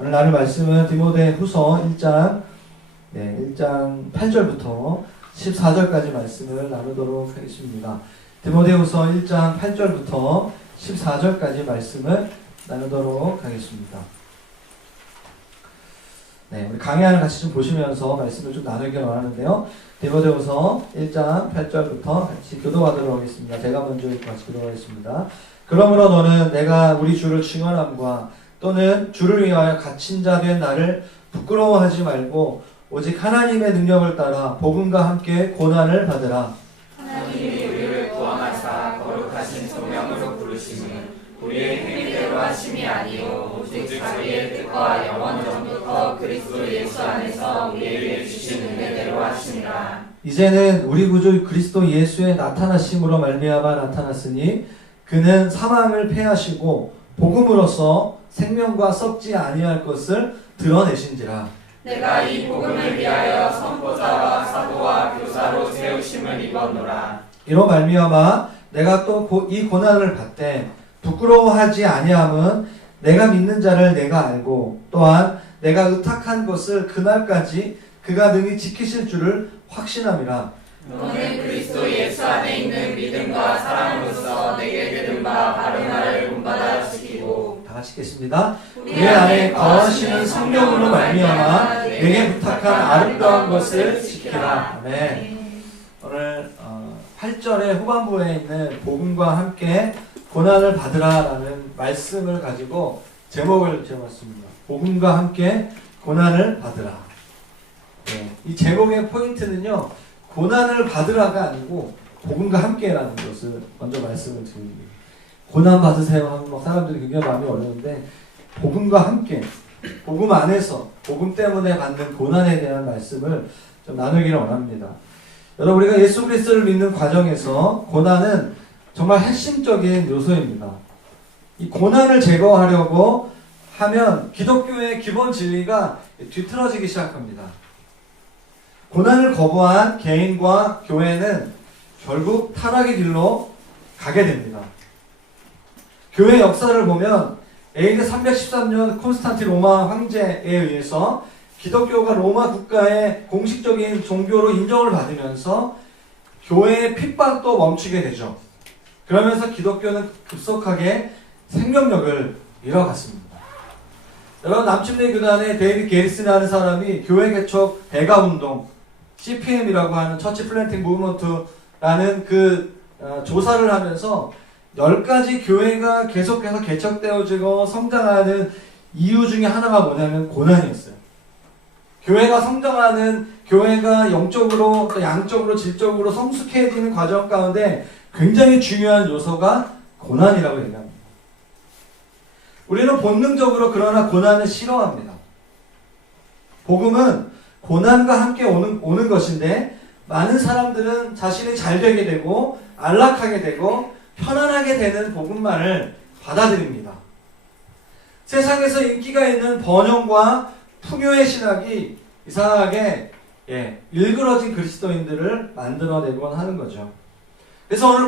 오늘 나눌 말씀은 디모데후서 1장 1장 8절부터 14절까지 말씀을 나누도록 하겠습니다. 디모데후서 1장 8절부터 14절까지 말씀을 나누도록 하겠습니다. 우리 강의하는 같이 좀 보시면서 말씀을 좀 나누길 원하는데요. 디모데후서 1장 8절부터 같이 교도하도록 하겠습니다. 제가 먼저 같이 교도하겠습니다. 그러므로 너는 내가 우리 주를 증언함과 또는 주를 위하여 갇힌 자 된 나를 부끄러워하지 말고 오직 하나님의 능력을 따라 복음과 함께 고난을 받으라. 하나님이 우리를 구원하사 거룩하신 소명으로 부르심은 우리의 행위대로 하심이 아니요 오직 자기의 뜻과 영원 전부터 그리스도 예수 안에서 우리에게 주신 은혜대로 하시니라. 이제는 우리 구주 그리스도 예수의 나타나심으로 말미암아 나타났으니 그는 사망을 패하시고 복음으로써 생명과 썩지 아니할 것을 드러내신지라. 내가 이 복음을 위하여 선포자와 사도와 교사로 세우심을 입었노라. 이로 말미암아 내가 또 이 고난을 받되 부끄러워하지 아니함은 내가 믿는 자를 내가 알고 또한 내가 의탁한 것을 그날까지 그가 능히 지키실 줄을 확신함이라. 너는 그리스도 예수 안에 있는 믿음과 사랑으로서 내게 들은 바 바른 말을 본받아 지키고. 다 같이 읽겠습니다. 우리 안에 거하시는 성령으로 말미암아 내게 부탁한 아름다운 것을 지키라. 아멘. 오늘 8절의 후반부에 있는 복음과 함께 고난을 받으라라는 말씀을 가지고 제목을 지어봤습니다. 복음과 함께 고난을 받으라. 이 제목의 포인트는요, 고난을 받으라가 아니고 복음과 함께라는 것을 먼저 말씀을 드립니다. 고난 받으세요 하면 사람들이 굉장히 마음이 어려운데 복음과 함께, 복음 안에서 복음 때문에 받는 고난에 대한 말씀을 좀 나누기를 원합니다. 여러분, 우리가 예수 그리스도를 믿는 과정에서 고난은 정말 핵심적인 요소입니다. 이 고난을 제거하려고 하면 기독교의 기본 진리가 뒤틀어지기 시작합니다. 고난을 거부한 개인과 교회는 결국 타락의 길로 가게 됩니다. 교회 역사를 보면 AD 313년 콘스탄틴 로마 황제에 의해서 기독교가 로마 국가의 공식적인 종교로 인정을 받으면서 교회의 핍박도 멈추게 되죠. 그러면서 기독교는 급속하게 생명력을 잃어갔습니다. 여러분, 남침내 교단의 데이빗 게리슨이라는 사람이 교회 개척 배가운동 CPM이라고 하는 처치 플랜팅 무브먼트라는 조사를 하면서 10가지 교회가 계속해서 개척되어지고 성장하는 이유 중에 하나가 뭐냐면 고난이었어요. 교회가 성장하는, 교회가 영적으로 또 양적으로 질적으로 성숙해지는 과정 가운데 굉장히 중요한 요소가 고난이라고 얘기합니다. 우리는 본능적으로 그러나 고난을 싫어합니다. 복음은 고난과 함께 오는 것인데 많은 사람들은 자신이 잘 되게 되고 안락하게 되고 편안하게 되는 복음만을 받아들입니다. 세상에서 인기가 있는 번영과 풍요의 신학이 이상하게 일그러진 그리스도인들을 만들어내곤 하는 거죠. 그래서 오늘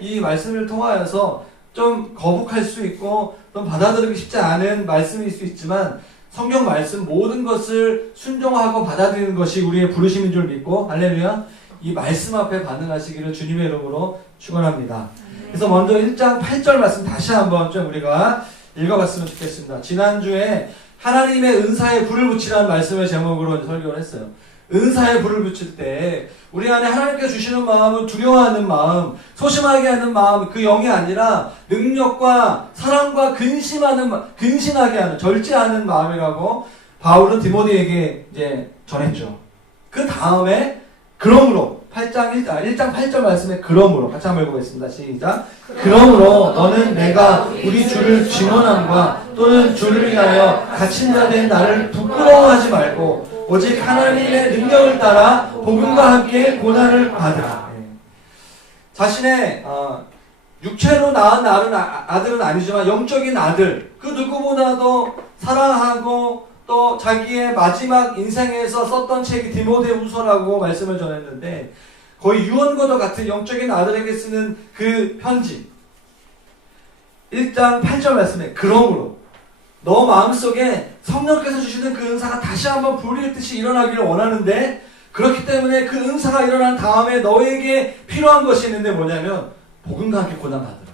이 말씀을 통하여서 좀 거북할 수 있고 좀 받아들이기 쉽지 않은 말씀일 수 있지만 성경 말씀 모든 것을 순종하고 받아들이는 것이 우리의 부르심인 줄 믿고, 할렐루야, 이 말씀 앞에 반응하시기를 주님의 이름으로 축원합니다. 그래서 먼저 1장 8절 말씀 다시 한번 좀 우리가 읽어봤으면 좋겠습니다. 지난주에 하나님의 은사에 불을 붙이라는 말씀을 제목으로 설교를 했어요. 은사에 불을 붙일 때 우리 안에 하나님께서 주시는 마음은 두려워하는 마음, 소심하게 하는 마음, 그 영이 아니라 능력과 사랑과 근신하게 하는, 절제하는 마음이라고 바울은 디모데에게 이제 전했죠. 그 다음에 그러므로 1장 8절 말씀에 그러므로 같이 한번 읽어보겠습니다. 시작. 그러므로 너는 내가 우리 주를 증언함과 또는 주를 위하여 갇힌 자 된 나를 부끄러워하지 말고 오직 하나님의 능력을 따라 복음과 함께 고난을 받으라. 자신의 육체로 낳은 아들은 아니지만 영적인 아들, 그 누구보다도 사랑하고 또 자기의 마지막 인생에서 썼던 책이 디모데후서라고 말씀을 전했는데 거의 유언과도 같은 영적인 아들에게 쓰는 그 편지 1장 8절 말씀에 그러므로 너 마음속에 성령께서 주시는 그 은사가 다시 한번 불일듯이 일어나기를 원하는데, 그렇기 때문에 그 은사가 일어난 다음에 너에게 필요한 것이 있는데 뭐냐면 복음과 함께 고난받으라.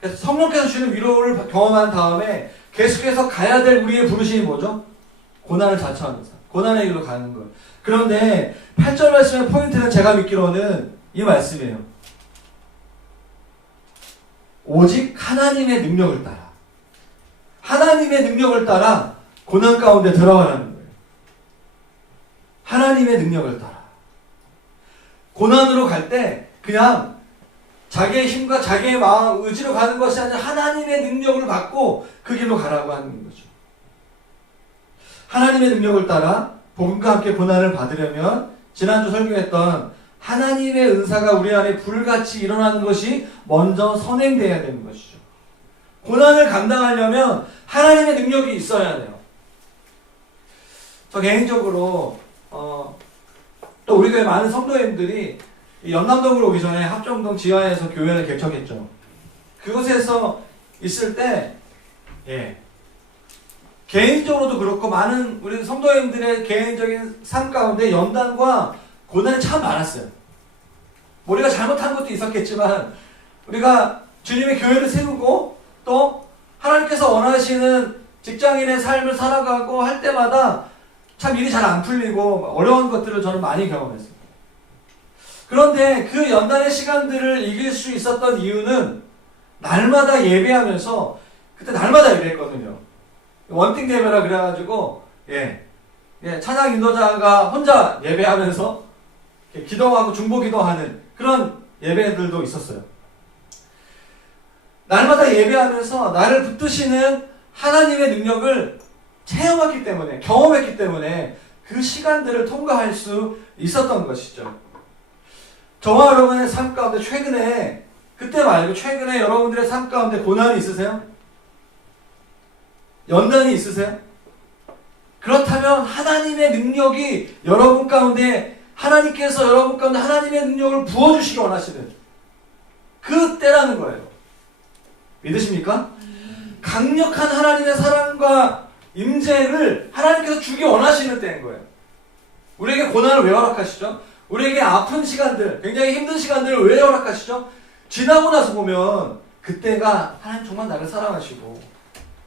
그래서 성령께서 주시는 위로를 경험한 다음에 계속해서 가야 될 우리의 부르심이 뭐죠? 고난을 자처하는 삶, 고난의 길로 가는 것. 그런데 8절 말씀의 포인트는 제가 믿기로는 이 말씀이에요. 오직 하나님의 능력을 따라, 하나님의 능력을 따라 고난 가운데 들어가라는 거예요. 하나님의 능력을 따라. 고난으로 갈 때 그냥 자기의 힘과 자기의 마음, 의지로 가는 것이 아니라 하나님의 능력을 받고 그 길로 가라고 하는 거죠. 하나님의 능력을 따라 복음과 함께 고난을 받으려면 지난주 설교했던 하나님의 은사가 우리 안에 불같이 일어나는 것이 먼저 선행되어야 되는 것이죠. 고난을 감당하려면 하나님의 능력이 있어야 돼요. 저 개인적으로 또 우리 교회 많은 성도님들이 연남동으로 오기 전에 합정동 지하에서 교회를 개척했죠. 그곳에서 있을 때 개인적으로도 그렇고 많은 우리 성도님들의 개인적인 삶 가운데 연단과 고난이 참 많았어요. 우리가 잘못한 것도 있었겠지만 우리가 주님의 교회를 세우고 또 하나님께서 원하시는 직장인의 삶을 살아가고 할 때마다 참 일이 잘 안 풀리고 어려운 것들을 저는 많이 경험했어요. 그런데 그 연단의 시간들을 이길 수 있었던 이유는 날마다 예배하면서, 그때 날마다 예배했거든요. 원팅 예배라 그래가지고 찬양 인도자가 혼자 예배하면서 기도하고 중보 기도하는 그런 예배들도 있었어요. 날마다 예배하면서 나를 붙드시는 하나님의 능력을 체험했기 때문에, 경험했기 때문에 그 시간들을 통과할 수 있었던 것이죠. 저와 여러분의 삶 가운데 최근에, 그때 말고 최근에 여러분들의 삶 가운데 고난이 있으세요? 연단이 있으세요? 그렇다면 하나님의 능력이 여러분 가운데, 하나님께서 여러분 가운데 하나님의 능력을 부어주시기 원하시는 그 때라는 거예요. 믿으십니까? 강력한 하나님의 사랑과 임재를 하나님께서 주기 원하시는 때인 거예요. 우리에게 고난을 왜 허락하시죠? 우리에게 아픈 시간들, 굉장히 힘든 시간들을 왜 허락하시죠? 지나고 나서 보면 그때가 하나님 정말 나를 사랑하시고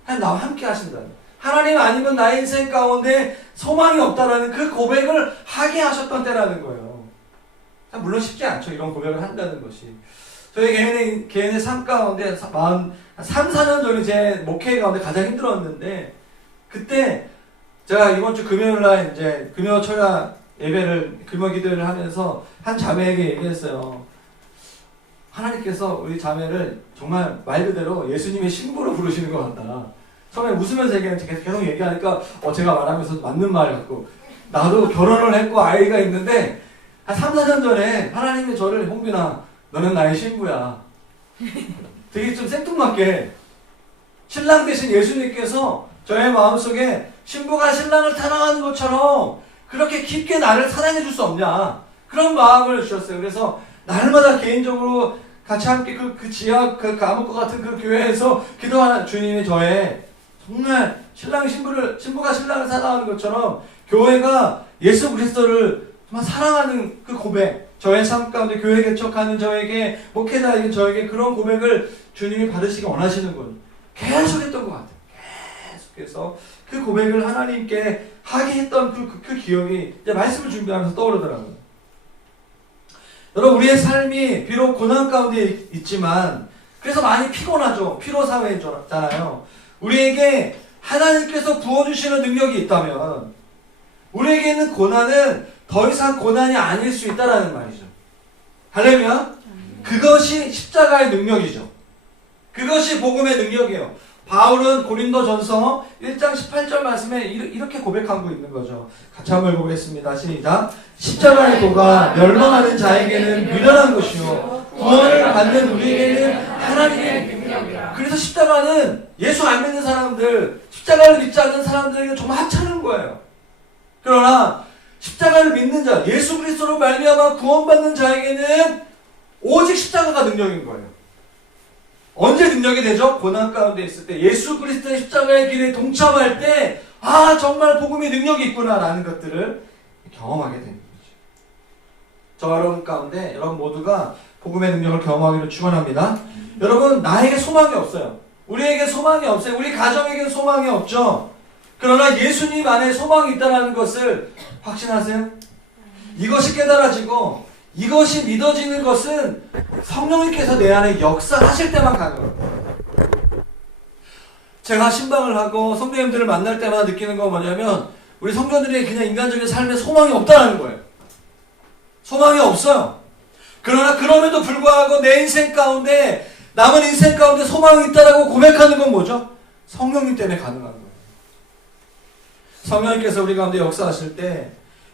하나님 나와 함께 하신다는, 하나님 아니면 나의 인생 가운데 소망이 없다라는 그 고백을 하게 하셨던 때라는 거예요. 물론 쉽지 않죠. 이런 고백을 한다는 것이. 저희 개인의 삶 가운데 3, 4년 전에 제 목회 가운데 가장 힘들었는데, 그때 제가 이번 주 금요일 날 이제 금요 철야 예배를, 금요 기도를 하면서 한 자매에게 얘기했어요. 하나님께서 우리 자매를 정말 말 그대로 예수님의 신부로 부르시는 것 같다. 처음에 웃으면서 계속 얘기하니까 제가 말하면서 맞는 말 같고, 나도 결혼을 했고 아이가 있는데 한 3, 4년 전에 하나님이 저를, 홍빈아 너는 나의 신부야, 되게 좀 생뚱맞게 신랑 대신 예수님께서 저의 마음속에 신부가 신랑을 사랑하는 것처럼 그렇게 깊게 나를 사랑해 줄 수 없냐, 그런 마음을 주셨어요. 그래서 날마다 개인적으로 같이 함께 그 지하 그 감옥과 같은 그 교회에서 기도하는, 주님이 저의 정말 신부가 신랑을 사랑하는 것처럼 교회가 예수 그리스도를 정말 사랑하는 그 고백, 저의 삶 가운데 교회 개척하는 저에게, 목회자에게 저에게 그런 고백을 주님이 받으시기 원하시는 분 계속 했던 것 같아요. 계속해서 그 고백을 하나님께 하게 했던 그 기억이 이제 말씀을 준비하면서 떠오르더라고요. 여러분, 우리의 삶이 비록 고난 가운데 있지만 그래서 많이 피곤하죠. 피로사회잖아요. 우리에게 하나님께서 부어주시는 능력이 있다면 우리에게는 고난은 더 이상 고난이 아닐 수 있다는 말이죠. 할렐루야. 그것이 십자가의 능력이죠. 그것이 복음의 능력이에요. 바울은 고린도전서 1장 18절 말씀에 이렇게 고백하고 있는 거죠. 같이 한번 읽어보겠습니다. 시작. 십자가의 도가 멸망하는 자에게는 미련한 것이요 구원을 받는 우리에게는 하나님의 능력이라. 그래서 십자가는 예수 안 믿는 사람들, 십자가를 믿지 않는 사람들에게 정말 하찮은 거예요. 그러나 십자가를 믿는 자, 예수 그리스도로 말미암아 구원받는 자에게는 오직 십자가가 능력인 거예요. 언제 능력이 되죠? 고난 가운데 있을 때, 예수 그리스도의 십자가의 길에 동참할 때, 아, 정말 복음의 능력이 있구나라는 것들을 경험하게 되는 거죠. 저와 여러분 가운데 여러분 모두가 복음의 능력을 경험하기를 축원합니다. 여러분, 나에게 소망이 없어요. 우리에게 소망이 없어요. 우리 가정에게 소망이 없죠. 그러나 예수님 안에 소망이 있다는 것을 확신하세요? 이것이 깨달아지고 이것이 믿어지는 것은 성령님께서 내 안에 역사하실 때만 가능합니다. 제가 신방을 하고 성도님들을 만날 때마다 느끼는 건 뭐냐면 우리 성도들이 그냥 인간적인 삶에 소망이 없다는 거예요. 소망이 없어요. 그러나 그럼에도 불구하고 내 인생 가운데 남은 인생 가운데 소망이 있다라고 고백하는 건 뭐죠? 성령님 때문에 가능한 거예요. 성령님께서 우리 가운데 역사하실 때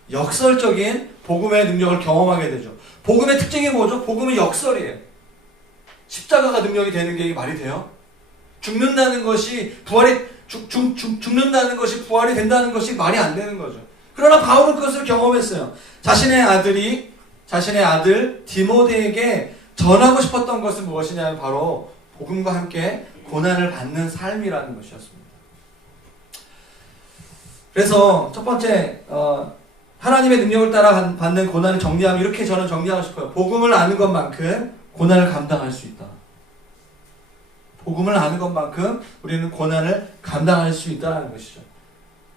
역설적인 복음의 능력을 경험하게 되죠. 복음의 특징이 뭐죠? 복음은 역설이에요. 십자가가 능력이 되는 게 말이 돼요? 죽는다는 것이 죽는다는 것이 부활이 된다는 것이 말이 안 되는 거죠. 그러나 바울은 그것을 경험했어요. 자신의 아들 디모데에게 전하고 싶었던 것은 무엇이냐면 바로 복음과 함께 고난을 받는 삶이라는 것이었습니다. 그래서 첫 번째 하나님의 능력을 따라 받는 고난을 정리하면 이렇게 저는 정리하고 싶어요. 복음을 아는 것만큼 고난을 감당할 수 있다. 복음을 아는 것만큼 우리는 고난을 감당할 수 있다는 것이죠.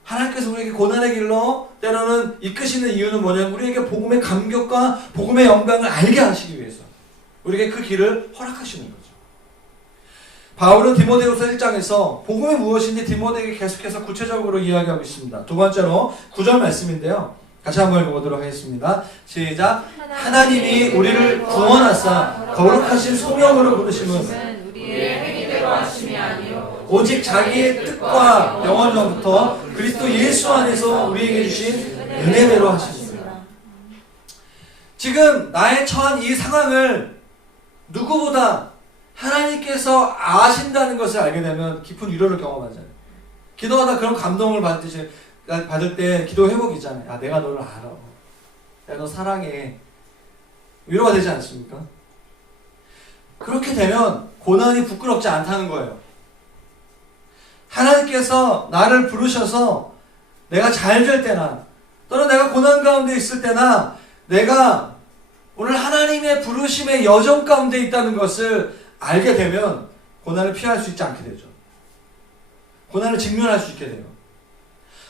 하나님께서 우리에게 고난의 길로 때로는 이끄시는 이유는 뭐냐면 우리에게 복음의 감격과 복음의 영광을 알게 하시기 위해서 우리에게 그 길을 허락하시는 거죠. 바울은 디모데후서 1장에서 복음이 무엇인지 디모데에게 계속해서 구체적으로 이야기하고 있습니다. 두 번째로 9절 말씀인데요. 같이 한번 읽어보도록 하겠습니다. 시작. 하나님이 우리를 구원하사 거룩하신 소명으로 부르심은 우리의 행위대로 하심이 아니요 오직 자기의 뜻과 영원 전부터 그리스도 예수 안에서 우리에게 주신 은혜대로 하십니다. 지금 나의 처한 이 상황을 누구보다 하나님께서 아신다는 것을 알게 되면 깊은 위로를 경험하잖아요. 기도하다 그런 감동을 받을 때 기도 회복이잖아요. 아, 내가 너를 알아. 내가 너 사랑해. 위로가 되지 않습니까? 그렇게 되면 고난이 부끄럽지 않다는 거예요. 하나님께서 나를 부르셔서 내가 잘 될 때나 또는 내가 고난 가운데 있을 때나 내가 오늘 하나님의 부르심의 여정 가운데 있다는 것을 알게 되면 고난을 피할 수 있지 않게 되죠. 고난을 직면할 수 있게 돼요.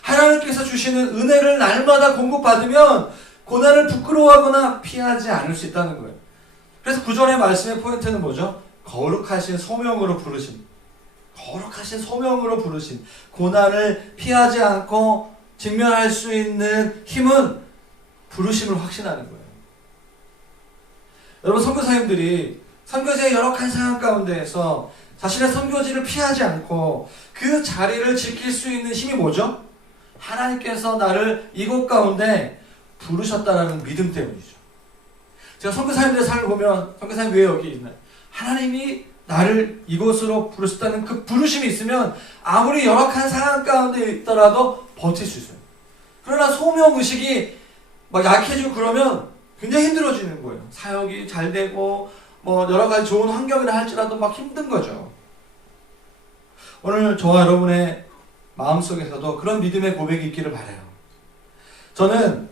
하나님께서 주시는 은혜를 날마다 공급받으면 고난을 부끄러워하거나 피하지 않을 수 있다는 거예요. 그래서 9절의 말씀의 포인트는 뭐죠? 거룩하신 소명으로 부르심. 거룩하신 소명으로 부르심. 고난을 피하지 않고 직면할 수 있는 힘은 부르심을 확신하는 거예요. 여러분, 선교사님들이 선교지의 열악한 상황 가운데에서 자신의 선교지를 피하지 않고 그 자리를 지킬 수 있는 힘이 뭐죠? 하나님께서 나를 이곳 가운데 부르셨다라는 믿음 때문이죠. 제가 선교사님들의 삶을 보면 선교사님 왜 여기 있나요? 하나님이 나를 이곳으로 부르셨다는 그 부르심이 있으면 아무리 열악한 상황 가운데 있더라도 버틸 수 있어요. 그러나 소명의식이 막 약해지고 그러면 굉장히 힘들어지는 거예요. 사역이 잘 되고 뭐 여러 가지 좋은 환경이라 할지라도 막 힘든 거죠. 오늘 저와 여러분의 마음속에서도 그런 믿음의 고백이 있기를 바라요. 저는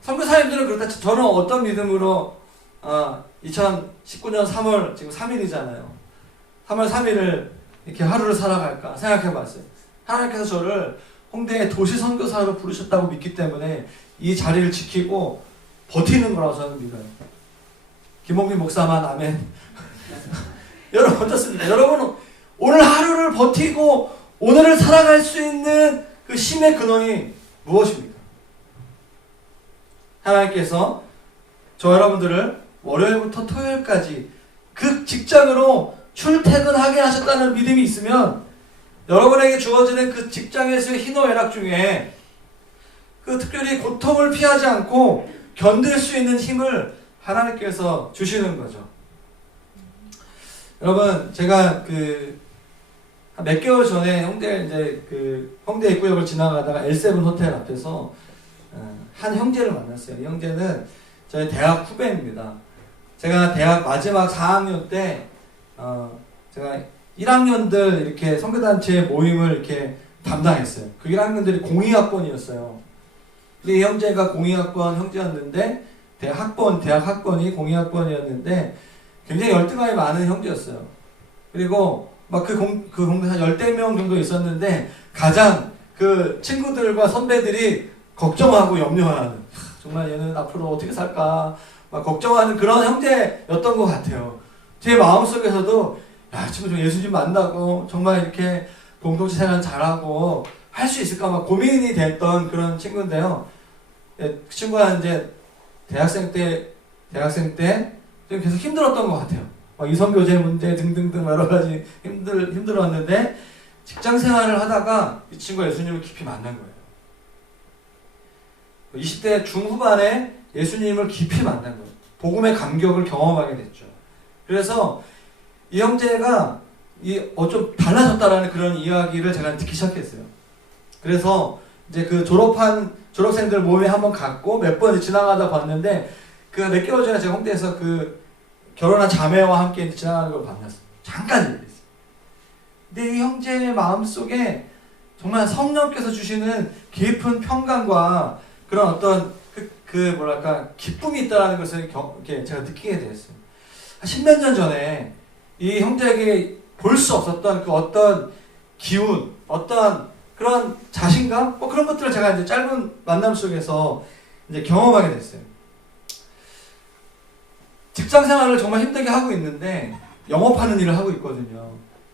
선교사님들은 그렇다. 저는 어떤 믿음으로 2019년 3월 지금 3일이잖아요. 3월 3일을 이렇게 하루를 살아갈까 생각해봤어요. 하나님께서 저를 홍대의 도시 선교사로 부르셨다고 믿기 때문에 이 자리를 지키고 버티는 거라고 저는 믿어요. 김홍민 목사만 아멘. 여러분 어떻습니까? 여러분 오늘 하루를 버티고 오늘을 살아갈 수 있는 그 힘의 근원이 무엇입니까? 하나님께서 저 여러분들을 월요일부터 토요일까지 그 직장으로 출퇴근하게 하셨다는 믿음이 있으면 여러분에게 주어지는 그 직장에서의 희노애락 중에 그 특별히 고통을 피하지 않고 견딜 수 있는 힘을 하나님께서 주시는 거죠. 여러분, 제가 한 몇 개월 전에 홍대 입구역을 지나가다가 L7 호텔 앞에서 한 형제를 만났어요. 이 형제는 저희 대학 후배입니다. 제가 대학 마지막 4학년 때 제가 1학년들 이렇게 선교단체 모임을 이렇게 담당했어요. 그 1학년들이 02학번이었어요. 근데 이 형제가 02학번 형제였는데 대학 학번이 02학번이었는데 굉장히 열등감이 많은 형제였어요. 그리고 막 그 공부 한 10명 정도 있었는데 가장 그 친구들과 선배들이 걱정하고 염려하는, 정말 얘는 앞으로 어떻게 살까 막 걱정하는 그런 형제였던 것 같아요. 제 마음속에서도 야, 친구 좀 예수님 만나고 정말 이렇게 공동체 생활 잘하고 할 수 있을까 막 고민이 됐던 그런 친구인데요. 그 친구가 이제 대학생 때 계속 힘들었던 것 같아요. 이성교제 문제 등등등 여러 가지 힘들었는데 직장 생활을 하다가 이 친구가 예수님을 깊이 만난 거예요. 20대 중후반에 예수님을 깊이 만난 거예요. 복음의 감격을 경험하게 됐죠. 그래서 이 형제가 좀 달라졌다라는 그런 이야기를 제가 듣기 시작했어요. 그래서 이제 그 졸업생들 모임에 한번 갔고 몇 번 지나가다 봤는데 그 몇 개월 전에 제가 홍대에서 그 결혼한 자매와 함께 지나가는 걸 만났어요. 잠깐 얘기했어요. 근데 이 형제의 마음속에 정말 성령께서 주시는 깊은 평강과 그런 어떤 뭐랄까 기쁨이 있다는 것을 제가 느끼게 되었어요. 한 10몇 년 전에 이 형제에게 볼 수 없었던 그 어떤 기운, 어떤 그런 자신감, 뭐 그런 것들을 제가 이제 짧은 만남 속에서 이제 경험하게 됐어요. 직장 생활을 정말 힘들게 하고 있는데 영업하는 일을 하고 있거든요.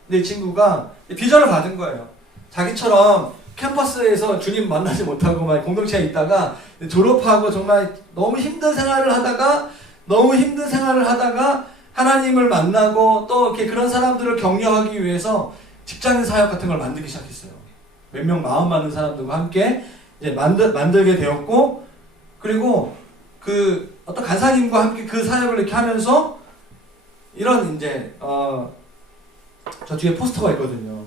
근데 이 친구가 비전을 받은 거예요. 자기처럼 캠퍼스에서 주님 만나지 못하고 막 공동체에 있다가 졸업하고 정말 너무 힘든 생활을 하다가 하나님을 만나고 또 이렇게 그런 사람들을 격려하기 위해서 직장인 사역 같은 걸 만들기 시작했어요. 몇 명 마음 맞는 사람들과 함께 이제 만들게 되었고, 그리고 그 어떤 간사님과 함께 그 사역을 이렇게 하면서 이런 이제 저 뒤에 포스터가 있거든요.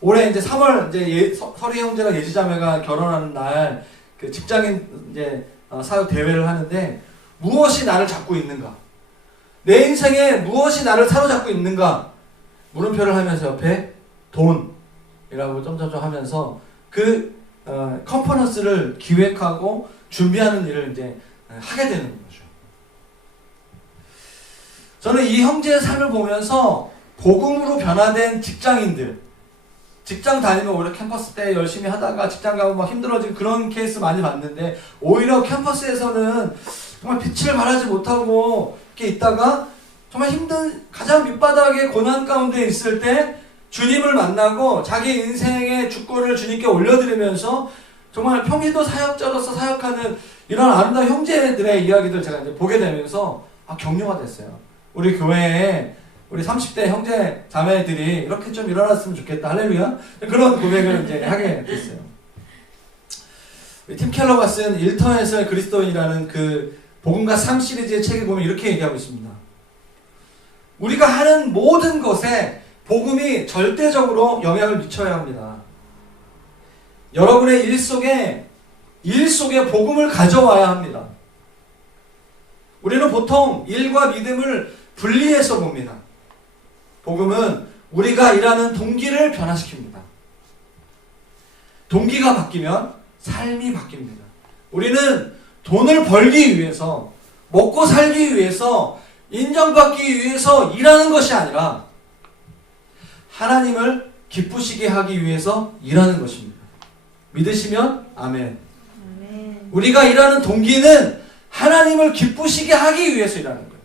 올해 이제 3월 이제 설희 형제랑 예지자매가 결혼하는 날 그 직장인 이제 사역 대회를 하는데 무엇이 나를 잡고 있는가? 내 인생에 무엇이 나를 사로잡고 있는가? 물음표를 하면서 옆에 돈이라고 점점점 하면서 그 컨퍼런스를 기획하고 준비하는 일을 이제 하게 되는 거죠. 저는 이 형제의 삶을 보면서 복음으로 변화된 직장인들, 직장 다니면 오히려 캠퍼스 때 열심히 하다가 직장 가고 막 힘들어진 그런 케이스 많이 봤는데, 오히려 캠퍼스에서는 정말 빛을 발하지 못하고 이렇게 있다가 정말 힘든 가장 밑바닥의 고난 가운데 있을 때 주님을 만나고 자기 인생의 주권을 주님께 올려드리면서 정말 평일도 사역자로서 사역하는 이런 아름다운 형제들의 이야기들 제가 이제 보게 되면서 격려가 됐어요. 우리 교회에 우리 30대 형제 자매들이 이렇게 좀 일어났으면 좋겠다. 할렐루야. 그런 고백을 이제 하게 됐어요. 팀 켈러가 쓴 일터에서의 그리스도인이라는 그 복음과 삶 시리즈의 책에 보면 이렇게 얘기하고 있습니다. 우리가 하는 모든 것에 복음이 절대적으로 영향을 미쳐야 합니다. 여러분의 일 속에 복음을 가져와야 합니다. 우리는 보통 일과 믿음을 분리해서 봅니다. 복음은 우리가 일하는 동기를 변화시킵니다. 동기가 바뀌면 삶이 바뀝니다. 우리는 돈을 벌기 위해서, 먹고 살기 위해서, 인정받기 위해서 일하는 것이 아니라 하나님을 기쁘시게 하기 위해서 일하는 것입니다. 믿으시면 아멘. 우리가 일하는 동기는 하나님을 기쁘시게 하기 위해서 일하는 거예요.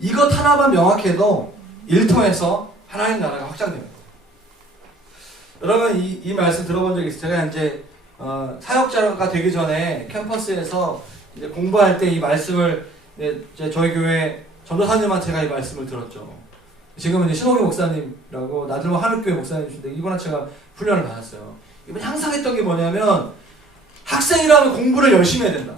이것 하나만 명확해도 일터에서 하나님 나라가 확장됩니다. 여러분 이 말씀 들어본 적 있어요? 제가 이제 사역자가 되기 전에 캠퍼스에서 이제 공부할 때 이 말씀을 이제 저희 교회 전도사님한테 제가 이 말씀을 들었죠. 지금은 이제 신호기 목사님이라고 나들모 하늘교회 목사님이신데 이분한테 제가 훈련을 받았어요. 이분이 항상 했던 게 뭐냐면, 학생이라면 공부를 열심히 해야 된다.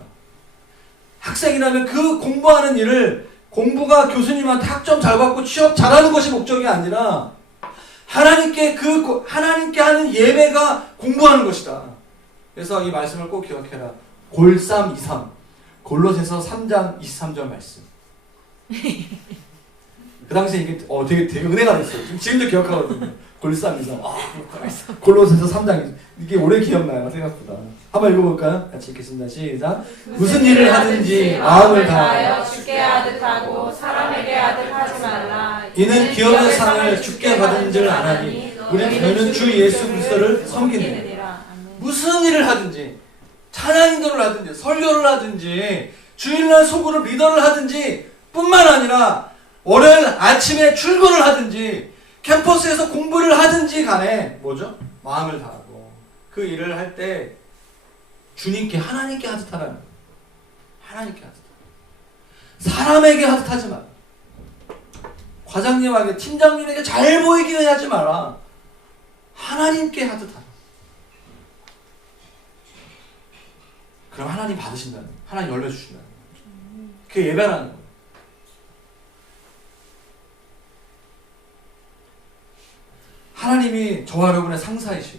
학생이라면 그 공부하는 일을, 공부가 교수님한테 학점 잘 받고 취업 잘하는 것이 목적이 아니라 하나님께 하는 예배가 공부하는 것이다. 그래서 이 말씀을 꼭 기억해라. 골3 23 골로새서 3장 23절 말씀. 그 당시에 이게 되게 은혜가 됐어요. 지금도 기억하거든요. 골삼이서 골로새서 3장 이게 오래 기억나요 생각보다. 한번 읽어볼까요? 같이 읽겠습니다. 시작. 무슨 일을 하든지 마음을 다하여 주께 하듯 하고 사람에게 하듯 하지 말라. 이는 기업의 상을 주께 받은 줄 아나니 우리는 주 예수 그리스도를 섬기느니라. 무슨 일을 하든지 찬양인도를 하든지 설교를 하든지 주일날 소그룹 리더를 하든지 뿐만 아니라 월요일 아침에 출근을 하든지 캠퍼스에서 공부를 하든지 간에 뭐죠? 마음을 다하고 그 일을 할 때 주님께 하나님께 하듯 하라는 거예요. 하나님께 하듯 하라. 사람에게 하듯 하지 마라. 과장님에게 팀장님에게 잘 보이게 하지 마라. 하나님께 하듯 하라. 그럼 하나님 받으신다는 거예요. 하나님 열매 주신다는 거예요. 그게 예배라는 거예요. 하나님이 저와 여러분의 상사이시고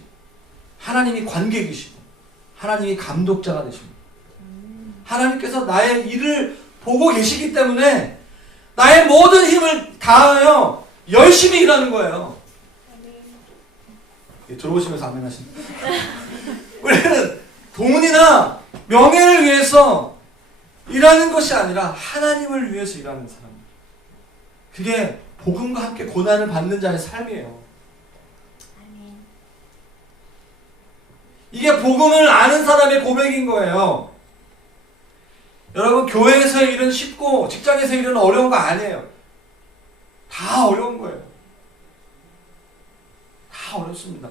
하나님이 관객이시고 하나님이 감독자가 되십니다. 하나님께서 나의 일을 보고 계시기 때문에 나의 모든 힘을 다하여 열심히 일하는 거예요. 들어오시면서 아멘 하십니다. 우리는 돈이나 명예를 위해서 일하는 것이 아니라 하나님을 위해서 일하는 사람. 그게 복음과 함께 고난을 받는 자의 삶이에요. 이게 복음을 아는 사람의 고백인 거예요. 여러분 교회에서의 일은 쉽고 직장에서의 일은 어려운 거 아니에요. 다 어려운 거예요. 다 어렵습니다.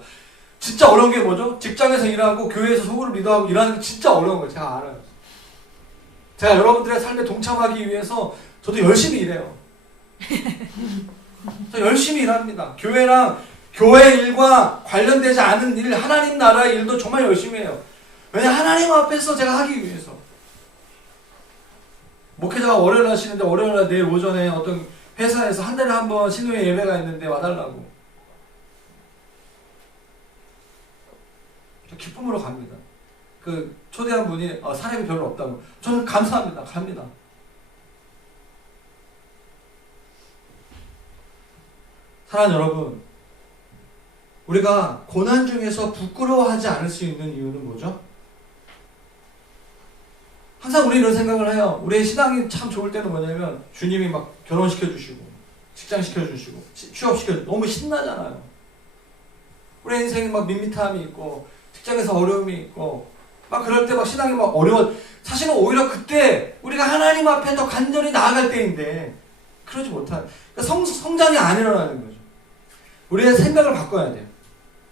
진짜 어려운 게 뭐죠? 직장에서 일하고 교회에서 소그룹 리더하고 일하는 게 진짜 어려운 거예요. 제가 알아요. 제가 여러분들의 삶에 동참하기 위해서 저도 열심히 일해요. 저 열심히 일합니다. 교회 일과 관련되지 않은 일, 하나님 나라의 일도 정말 열심히 해요. 왜냐? 하나님 앞에서 제가 하기 위해서. 목회자가 월요일 날 쉬는데 월요일 날 내일 오전에 어떤 회사에서 한 달에 한 번 신우의 예배가 있는데 와달라고. 저 기쁨으로 갑니다. 그 초대한 분이 사람이 별로 없다고. 저는 감사합니다. 갑니다. 사랑하는 여러분, 우리가 고난 중에서 부끄러워하지 않을 수 있는 이유는 뭐죠? 항상 우리 이런 생각을 해요. 우리의 신앙이 참 좋을 때는 뭐냐면 주님이 막 결혼시켜주시고 직장시켜주시고 취업시켜주시고 너무 신나잖아요. 우리 인생에 막 밋밋함이 있고 직장에서 어려움이 있고 막 그럴 때 막 신앙이 막 어려워. 사실은 오히려 그때 우리가 하나님 앞에 더 간절히 나아갈 때인데 그러지 못한 그러니까 성장이 안 일어나는 거죠. 우리의 생각을 바꿔야 돼요.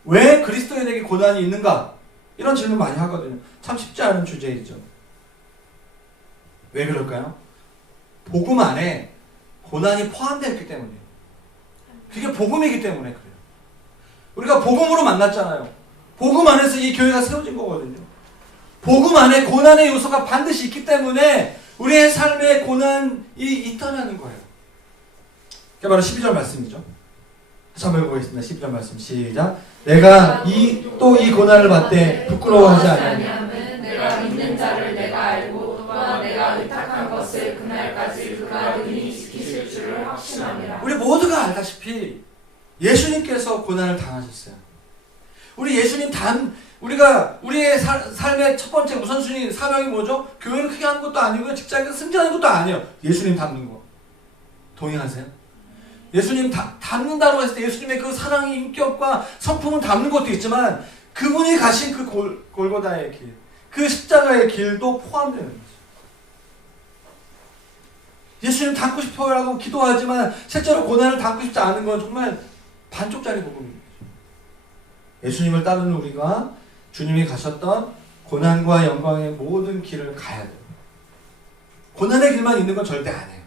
왜 그리스도인에게 고난이 있는가? 이런 질문 많이 하거든요. 참 쉽지 않은 주제이죠. 왜 그럴까요? 복음 안에 고난이 포함되어 있기 때문이에요. 그게 복음이기 때문에 그래요. 우리가 복음으로 만났잖아요. 복음 안에서 이 교회가 세워진 거거든요. 복음 안에 고난의 요소가 반드시 있기 때문에 우리의 삶에 고난이 있다는 거예요. 그게 바로 12절 말씀이죠. 다시 한번 읽어보겠습니다. 12절 말씀 시작. 내가 또 이 고난을 받되 부끄러워하지 아니하면 내가 믿는 자를 내가 알고 또한 내가 의탁한 것을 그날까지 그가 능히 지키실 줄을 확신합니다. 우리 모두가 알다시피 예수님께서 고난을 당하셨어요. 우리 예수님 우리가 우리의 삶의 첫 번째 우선순위 사명이 뭐죠? 교회를 크게 하는 것도 아니고요. 직장에서 승진하는 것도 아니에요. 예수님 닮는 거. 동의하세요? 예수님 닮는다고 했을 때 예수님의 그 사랑의 인격과 성품은 닮는 것도 있지만 그분이 가신 그 골고다의 길, 그 십자가의 길도 포함되는 거죠. 예수님 닮고 싶어요라고 기도하지만 실제로 고난을 닮고 싶지 않은 건 정말 반쪽짜리 복음입니다. 예수님을 따르는 우리가 주님이 가셨던 고난과 영광의 모든 길을 가야 돼요. 고난의 길만 있는 건 절대 아니에요.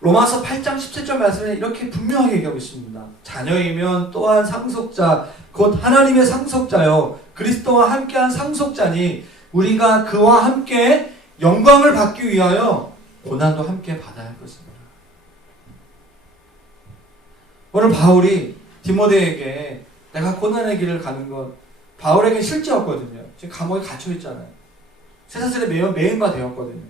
로마서 8장 17절 말씀에 이렇게 분명하게 얘기하고 있습니다. 자녀이면 또한 상속자 곧 하나님의 상속자요 그리스도와 함께한 상속자니 우리가 그와 함께 영광을 받기 위하여 고난도 함께 받아야 할 것입니다. 오늘 바울이 디모데에게 내가 고난의 길을 가는 것 바울에게 실제였거든요. 지금 감옥에 갇혀 있잖아요. 쇠사슬에 매인바 되었거든요.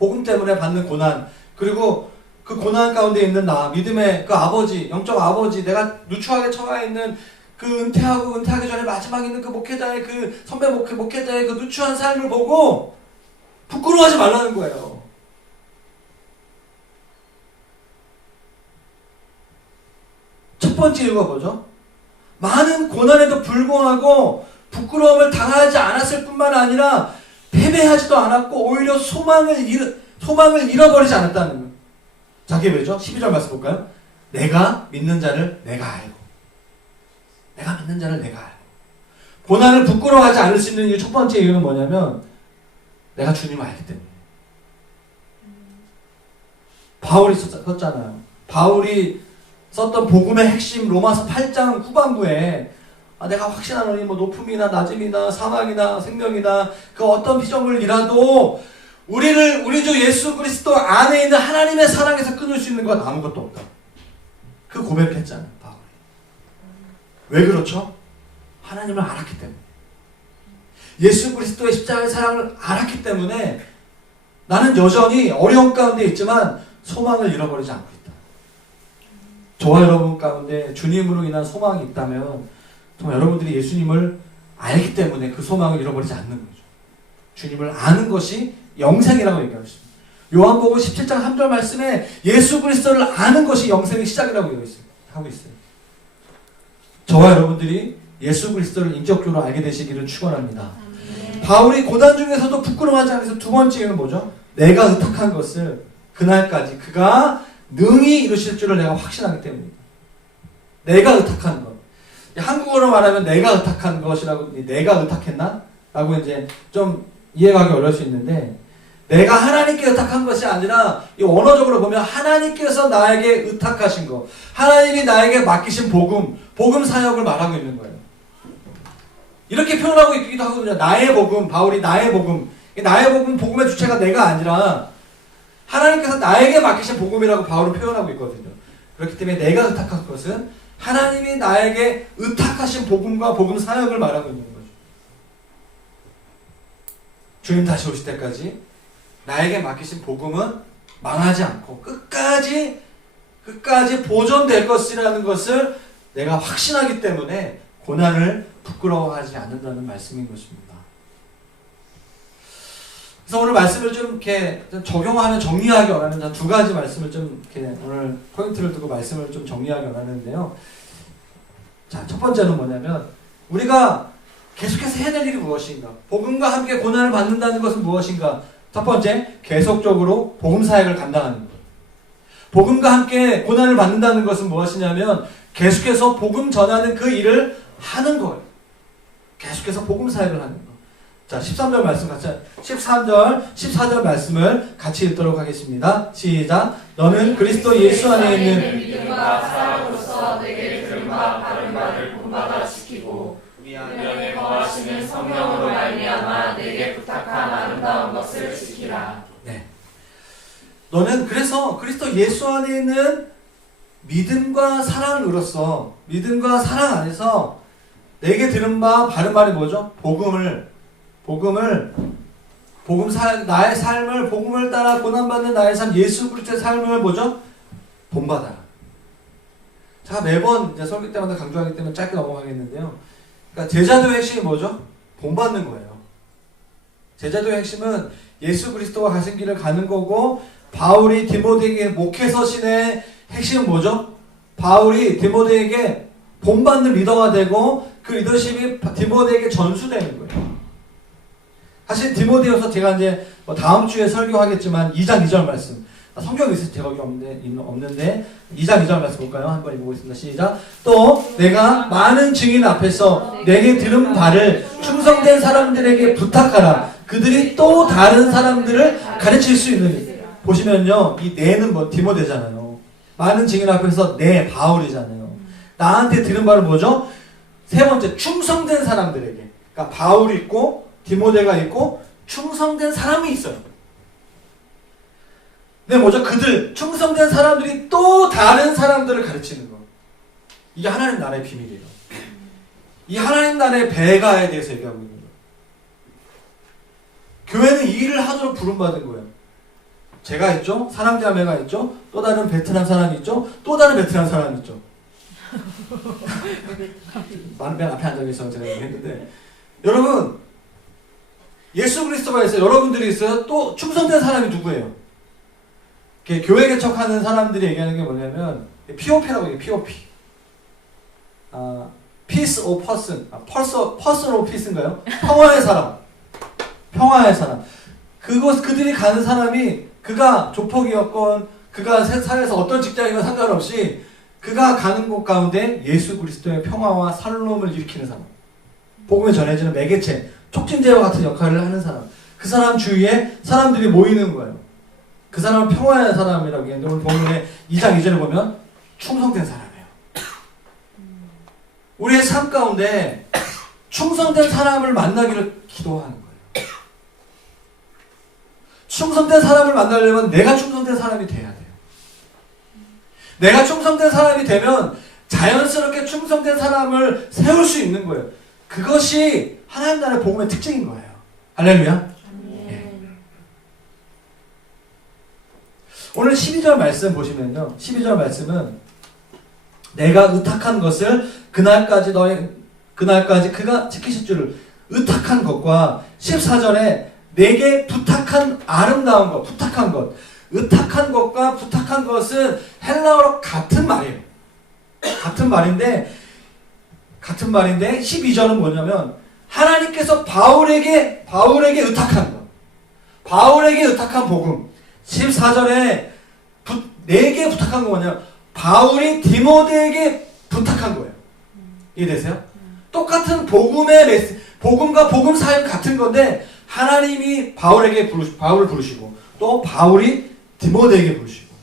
복음 때문에 받는 고난, 그리고 그 고난 가운데 있는 나, 믿음의 그 아버지, 영적 아버지, 내가 누추하게 처해 있는 그 은퇴하기 전에 마지막에 있는 그 목회자의 그 선배 목회자의 그 누추한 삶을 보고 부끄러워하지 말라는 거예요. 첫 번째 이유가 뭐죠? 많은 고난에도 불구하고 부끄러움을 당하지 않았을 뿐만 아니라 패배하지도 않았고 오히려 소망을 잃어버리지 않았다는 거예요. 자기 왜죠? 12절 말씀 볼까요? 내가 믿는 자를 내가 알고. 내가 믿는 자를 내가 알고. 고난을 부끄러워하지 않을 수 있는 첫 번째 이유는 뭐냐면 내가 주님을 알기 때문에. 바울이 썼잖아요. 바울이 썼던 복음의 핵심 로마서 8장 후반부에 내가 확신하노니 뭐 높음이나 낮음이나 사망이나 생명이나 그 어떤 피조물이라도 우리 주 예수 그리스도 안에 있는 하나님의 사랑에서 끊을 수 있는 건 아무것도 없다. 그 고백했잖아요, 바울이. 왜 그렇죠? 하나님을 알았기 때문에. 예수 그리스도의 십자가의 사랑을 알았기 때문에 나는 여전히 어려움 가운데 있지만 소망을 잃어버리지 않고 있다. 저와 여러분 가운데 주님으로 인한 소망이 있다면 정말 여러분들이 예수님을 알기 때문에 그 소망을 잃어버리지 않는 거죠. 주님을 아는 것이 영생이라고 얘기하고 있습니다. 요한복음 17장 3절 말씀에 예수 그리스도를 아는 것이 영생의 시작이라고 하고 있어요. 저와 여러분들이 예수 그리스도를 인격적으로 알게 되시기를 축원합니다. 바울이 고난 중에서도 부끄러워하지 않아서 두 번째는 뭐죠? 내가 의탁한 것을 그날까지 그가 능히 이루실 줄을 내가 확신하기 때문입니다. 내가 의탁한 것. 한국어로 말하면 내가 의탁한 것이라고, 내가 의탁했나? 라고 이제 좀 이해가기 어려울 수 있는데, 내가 하나님께 의탁한 것이 아니라, 이 원어적으로 보면 하나님께서 나에게 의탁하신 것, 하나님이 나에게 맡기신 복음 사역을 말하고 있는 거예요. 이렇게 표현하고 있기도 하거든요. 나의 복음, 바울이 나의 복음. 나의 복음의 주체가 내가 아니라, 하나님께서 나에게 맡기신 복음이라고 바울은 표현하고 있거든요. 그렇기 때문에 내가 의탁한 것은 하나님이 나에게 의탁하신 복음과 복음 사역을 말하고 있는 거죠. 주님 다시 오실 때까지 나에게 맡기신 복음은 망하지 않고 끝까지 보존될 것이라는 것을 내가 확신하기 때문에 고난을 부끄러워하지 않는다는 말씀인 것입니다. 그래서 오늘 말씀을 좀 이렇게 적용하면 정리하기 원하는 두 가지 말씀을 좀 이렇게 오늘 포인트를 두고 말씀을 좀 정리하기 원하는데요. 자, 첫 번째는 뭐냐면 우리가 계속해서 해야 될 일이 무엇인가? 복음과 함께 고난을 받는다는 것은 무엇인가? 첫 번째, 계속적으로 복음 사역을 감당하는 것. 복음과 함께 고난을 받는다는 것은 무엇이냐면 계속해서 복음 전하는 그 일을 하는 거예요. 계속해서 복음 사역을 하는 것. 자, 13절 말씀 같이, 14절 말씀을 같이 읽도록 하겠습니다. 시작. 너는 그리스도 예수 안에 있는 믿음과 사랑으로서 내게 들음과 바른 바를 본받아 지키고 우리 안에 거하시는 성령으로 말미암아 내게 부탁한 아름다운 것을 지키라. 네. 너는 그래서 그리스도 예수 안에 있는 믿음과 사랑으로서 믿음과 사랑 안에서 내게 들은 바 바른 말이 뭐죠? 나의 삶을 복음을 따라 고난받는 나의 삶, 예수 그리스도의 삶을 뭐죠? 본받아라. 제가 매번 이제 설교 때마다 강조하기 때문에 짧게 넘어가겠는데요. 그러니까 제자도의 핵심이 뭐죠? 본받는 거예요. 제자도의 핵심은 예수 그리스도와 같은 길을 가는 거고, 바울이 디모데에게 목회 서신의 핵심은 뭐죠? 바울이 디모데에게 본받는 리더가 되고 그 리더십이 디모데에게 전수되는 거예요. 사실 디모데여서 제가 이제 다음 주에 설교하겠지만 2장 2절 말씀, 성경에 있을 제가 여기 없는데 2장 2절 말씀 볼까요? 한번 읽어보겠습니다. 시작. 또 내가 많은 증인 앞에서 내게 들은 바를 충성된 사람들에게 부탁하라. 그들이 또 다른 사람들을 가르칠 수 있느니. 보시면요, 이 내는 뭐 디모데잖아요. 많은 증인 앞에서 내 바울이잖아요. 나한테 들은 바는 뭐죠? 세 번째, 충성된 사람들에게. 그러니까 바울이 있고 디모데가 있고 충성된 사람이 있어요. 네, 뭐죠? 그들, 충성된 사람들이 또 다른 사람들을 가르치는 거. 이게 하나님 나라의 비밀이에요. 이 하나님 나라의 배가에 대해서 얘기하고 있는 거예요. 교회는 이 일을 하도록 부름받은 거예요. 제가 있죠. 사랑자매가 있죠. 또 다른 베트남 사람이 있죠. 또 다른 베트남 사람이 있죠. 맨 앞에 앉아계셔서 제가 얘기했는데, 여러분 예수 그리스도가 있어요. 여러분들이 있어요. 또 충성된 사람이 누구예요? 교회 개척하는 사람들이 얘기하는 게 뭐냐면 POP라고 얘기해요. POP. Peace of Person. Person of Peace인가요? 평화의 사람. 평화의 사람. 그들이 가는 사람이, 그가 조폭이었건 그가 사회에서 어떤 직장이건 상관없이 그가 가는 곳 가운데 예수 그리스도의 평화와 살롬을 일으키는 사람, 복음이 전해지는 매개체, 촉진제와 같은 역할을 하는 사람, 그 사람 주위에 사람들이 모이는 거예요. 그 사람은 평화의 사람이라고 했는데, 오늘 본문의 2장 2절에 보면 충성된 사람이에요. 우리의 삶 가운데 충성된 사람을 만나기를 기도하는 거예요. 충성된 사람을 만나려면 내가 충성된 사람이 돼야 돼요. 내가 충성된 사람이 되면 자연스럽게 충성된 사람을 세울 수 있는 거예요. 그것이 하나님 나라의 복음의 특징인 거예요. 할렐루야. 네. 오늘 12절 말씀 보시면요, 12절 말씀은 내가 의탁한 것을 그날까지 그가 지키실 줄을, 의탁한 것과 14절에 내게 부탁한 아름다운 것, 부탁한 것, 의탁한 것과 부탁한 것은 헬라어로 같은 말이에요. 같은 말인데 12절은 뭐냐면 하나님께서 바울에게 의탁한 것, 바울에게 의탁한 복음. 14절에 내게 부탁한 거 뭐냐면 바울이 디모데에게 부탁한 거예요. 이해되세요? 똑같은 복음과 복음 사역 같은 건데, 하나님이 바울을 부르시고, 또 바울이 디모데에게 부르시고,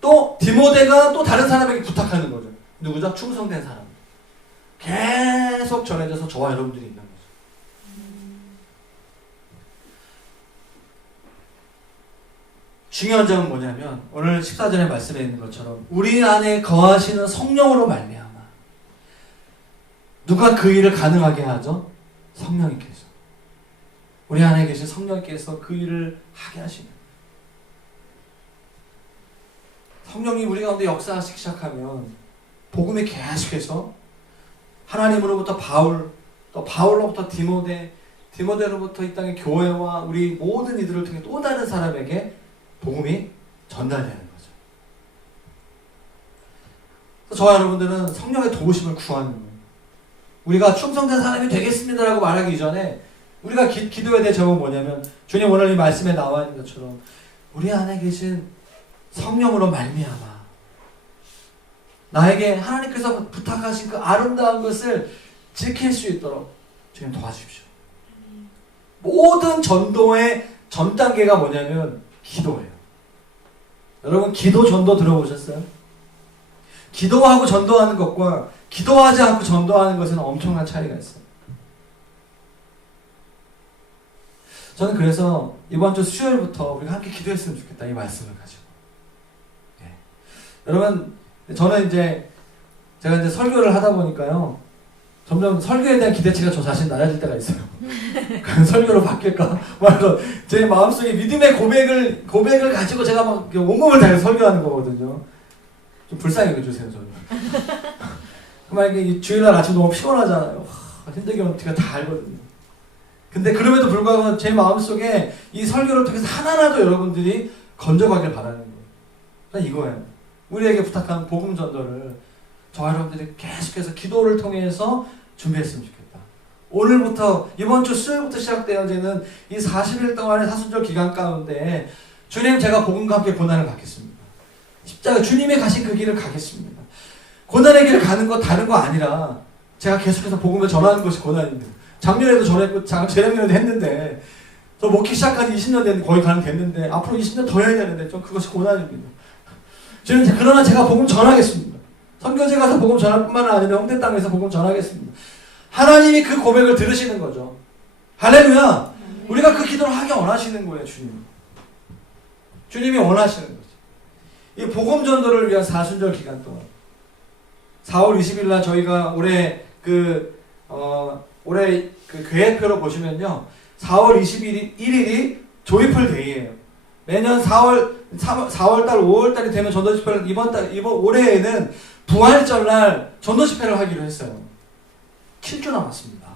또 디모데가 또 다른 사람에게 부탁하는 거죠. 누구죠? 충성된 사람. 계속 전해져서 저와 여러분들이 있는 거죠. 중요한 점은 뭐냐면 오늘 14절의 말씀에 있는 것처럼 우리 안에 거하시는 성령으로 말미암아. 누가 그 일을 가능하게 하죠? 성령님께서. 우리 안에 계신 성령께서 그 일을 하게 하시는. 성령이 우리 가운데 역사하시기 시작하면 복음이 계속해서 하나님으로부터 바울, 또 바울로부터 디모데, 디모데로부터 이 땅의 교회와 우리 모든 이들을 통해 또 다른 사람에게 복음이 전달되는 거죠. 저와 여러분들은 성령의 도우심을 구하는 거예요. 우리가 충성된 사람이 되겠습니다라고 말하기 이전에 우리가 기도해야 될 제목은 뭐냐면, 주님 오늘 이 말씀에 나와 있는 것처럼 우리 안에 계신 성령으로 말미암아 나에게 하나님께서 부탁하신 그 아름다운 것을 지킬 수 있도록 주님 도와주십시오. 모든 전도의 전 단계가 뭐냐면 기도예요. 여러분 기도 전도 들어보셨어요? 기도하고 전도하는 것과 기도하지 않고 전도하는 것은 엄청난 차이가 있어요. 저는 그래서 이번 주 수요일부터 우리가 함께 기도했으면 좋겠다, 이 말씀을 가지고. 네. 여러분, 저는 제가 이제 설교를 하다 보니까요, 점점 설교에 대한 기대치가 저 자신 낮아질 때가 있어요. 설교로 바뀔까? 말로 제 마음속에 믿음의 고백을 가지고 제가 막 온몸을 다해서 설교하는 거거든요. 좀 불쌍히 여겨주세요, 저는. 만약에 주일날 아침 너무 피곤하잖아요. 힘들게 제가 다 알거든요. 근데 그럼에도 불구하고 제 마음속에 이 설교를 통해서 하나라도 여러분들이 건져가길 바라는 거예요. 이거예요. 우리에게 부탁한 복음 전도를 저와 여러분들이 계속해서 기도를 통해서 준비했으면 좋겠다. 오늘부터 이번 주 수요일부터 시작되어지는 이 40일 동안의 사순절 기간 가운데 주님, 제가 복음과 함께 고난을 받겠습니다. 십자가 주님이 가신 그 길을 가겠습니다. 고난의 길을 가는 거 다른 거 아니라 제가 계속해서 복음을 전하는 것이 고난입니다. 작년에도 전했고 재작년에도 했는데, 저 목회 시작한 지 20년 됐는데, 거의 됐는데 앞으로 20년 더 해야 되는데 좀 그것이 고난입니다. 주님, 그러나 제가 복음 전하겠습니다. 선교제 가서 복음 전할 뿐만 아니라 홍대 땅에서 복음 전하겠습니다. 하나님이 그 고백을 들으시는 거죠. 할렐루야. 우리가 그 기도를 하기 원하시는 거예요. 주님이 원하시는 거죠. 이 복음 전도를 위한 사순절 기간 동안 4월 20일 날 저희가 올해 그 계획표로 보시면요, 4월 21일이 조이풀 데이예요. 매년 4월달, 5월달이 되면 전도 집회를 이번 올해에는 부활절날 전도 집회를 하기로 했어요. 7주 남았습니다.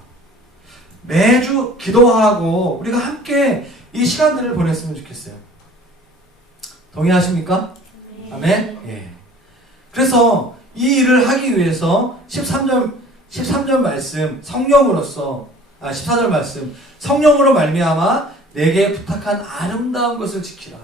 매주 기도하고 우리가 함께 이 시간들을 보냈으면 좋겠어요. 동의하십니까? 네. 아멘? 예. 그래서 이 일을 하기 위해서 13절 말씀 성령으로서 14절 말씀 성령으로 말미암아 내게 부탁한 아름다운 것을 지키라.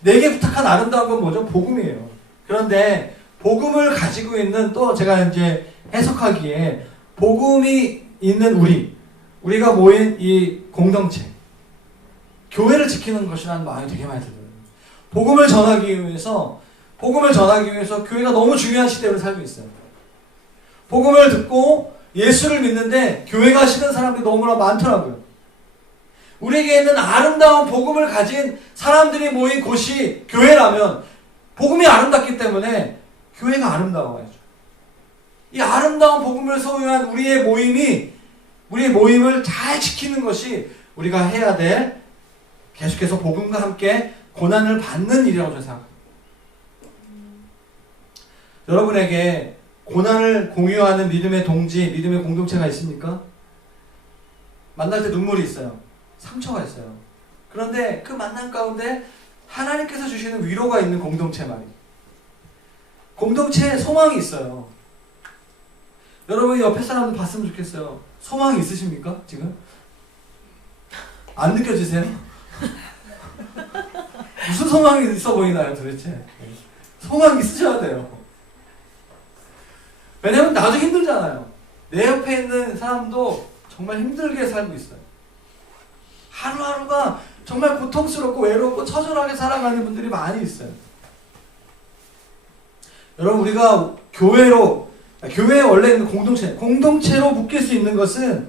내게 부탁한 아름다운 건 뭐죠? 복음이에요. 그런데 복음을 가지고 있는 또 제가 이제 해석하기에 복음이 있는 우리가 모인 이 공동체 교회를 지키는 것이라는 마음이 되게 많이 들어요. 복음을 전하기 위해서 교회가 너무 중요한 시대를 살고 있어요. 복음을 듣고 예수를 믿는데 교회가 싫은 사람들이 너무나 많더라고요. 우리에게 있는 아름다운 복음을 가진 사람들이 모인 곳이 교회라면 복음이 아름답기 때문에 교회가 아름다워야죠. 이 아름다운 복음을 소유한 우리의 모임을 잘 지키는 것이 우리가 해야 될 계속해서 복음과 함께 고난을 받는 일이라고 저는 생각합니다. 여러분에게 고난을 공유하는 믿음의 동지, 믿음의 공동체가 있습니까? 만날 때 눈물이 있어요. 상처가 있어요. 그런데 그 만남 가운데 하나님께서 주시는 위로가 있는 공동체 말이에요. 공동체에 소망이 있어요. 여러분이 옆에 사람들 봤으면 좋겠어요. 소망이 있으십니까? 지금? 안 느껴지세요? 무슨 소망이 있어 보이나요 도대체? 소망이 있으셔야 돼요. 왜냐면 나도 힘들잖아요. 내 옆에 있는 사람도 정말 힘들게 살고 있어요. 하루하루가 정말 고통스럽고 외롭고 처절하게 살아가는 분들이 많이 있어요. 여러분 우리가 교회에 원래 있는 공동체로 묶일 수 있는 것은